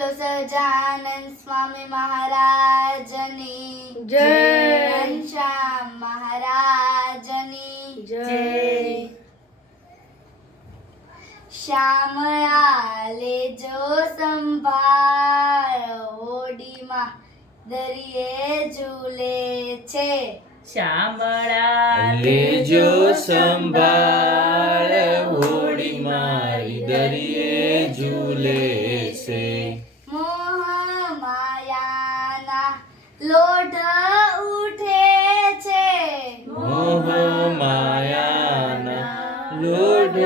બોલો સહજાનંદ સ્વામી મહારાજની જય. ઘનશ્યામ મહારાજની જય. શ્યામળા લેજો સંભાળ હોડીમાં દરિયે ઝૂલે છે. શ્યામળા લેજો સંભાળ હોડી મારી દરિયે ઝૂલે છે. મોહ માયાના લોઢ ઉઠે છે. મોહ માયાના લોઢ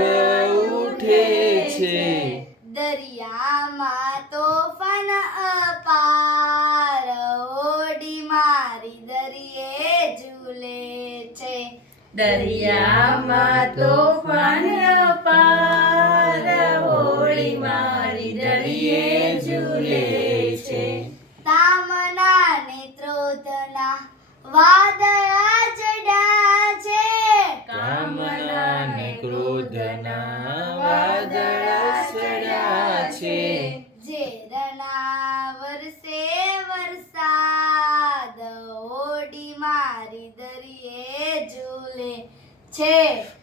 ઉઠે છે. દરિયામાં તોફાન અપાર હોડી મારી દરિયે ઝૂલે છે. દરિયામાં તોફાન અપાર હોડી મારી દરિયે ઝૂલે છે. તામના ને ક્રોધના વાદળા ચડ્યા છે. કામના ને ક્રોધના વાદળા ચડ્યા છે. ઝેરના વરસે વરસાદ હોડી મારી દરિયે ઝૂલે છે.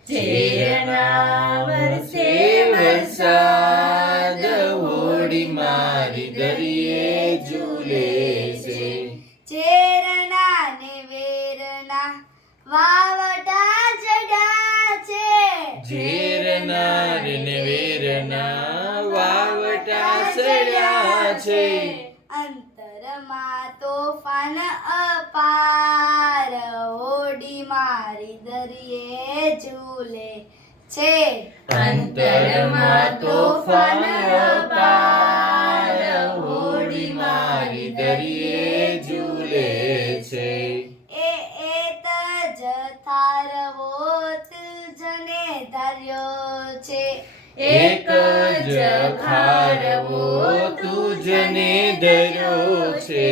ઝેરના વરસે વરસાદ હોડી મારી દરિયે ઝૂલે છે. ઝેરના ને વેરના વાવટા ચડ્યા છે. ઝેરના ને વેરના વાવટા ચડ્યા છે. અંતરમાં તોફાન અપાર હોડી મારી દરિયે ઝૂલે છે. અંતરમાં તોફાન અપાર હોડી મારી દરિયે ઝૂલે છે. એ તજ થારવો તુજને ધાર્યો છે. એક જ ખારવો તુજને ધર્યો છે.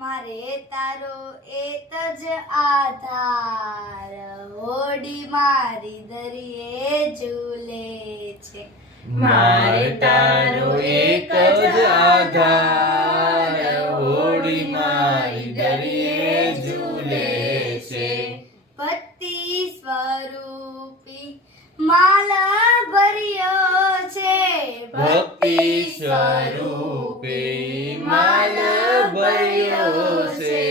મારે તારો એક જ આધાર હોડી મારી દરિયે ઝૂલે છે. મારે તારો એક જ આધાર હોડી મારી દરિયે ઝૂલે છે. ભક્તિ સ્વરૂપી માલ ભર્યો છે. ભક્તિ સ્વરૂપે માલ ભર્યો છે.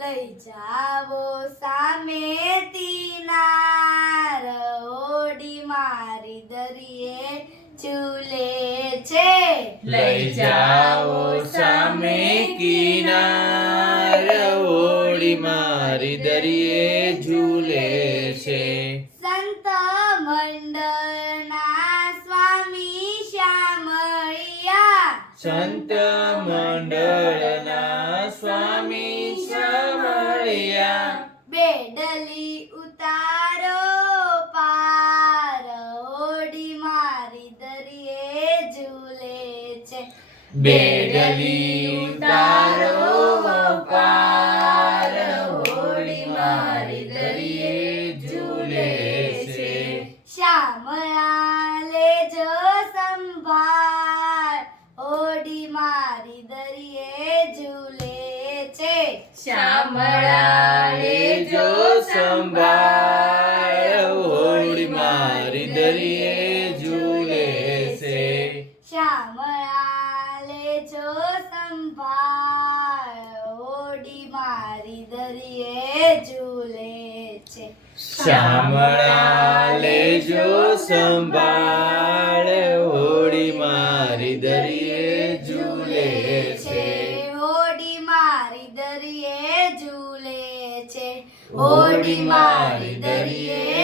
લઈ જાવો સામે તીનાર હોડી મારી દરિયે ઝૂલે છે. લઈ જાઓ સામે કિનાર હોડી મારી દરિયે ઝૂલે છે. સંત મંડળના સ્વામી શ્યામળિયા સંત મંડળના સ્વામી શ્યામળિયા બેડલી ઉતારો પાર હોડી મારી દરિયે ઝૂલે છે. બેડલી ઉતારો પાર હોડી મારી દરિયે ઝૂલે છે. શ્યામળા લેજો સંભાળ હોડી મારી દરિયે ઝૂલે છે. શ્યામળા લેજો સંભાળ હોડી મારી દરિયે ઝૂલે છે. શ્યામળા લેજો સંભાળ હોડી મારી દરિયે ઝૂલે છે. શ્યામળા લેજો સંભાળ હોડી મારી દરિયે ઝૂલે છે. હોડી મારી દરિયે ઝૂલે છે. હોડી મારી દરિયે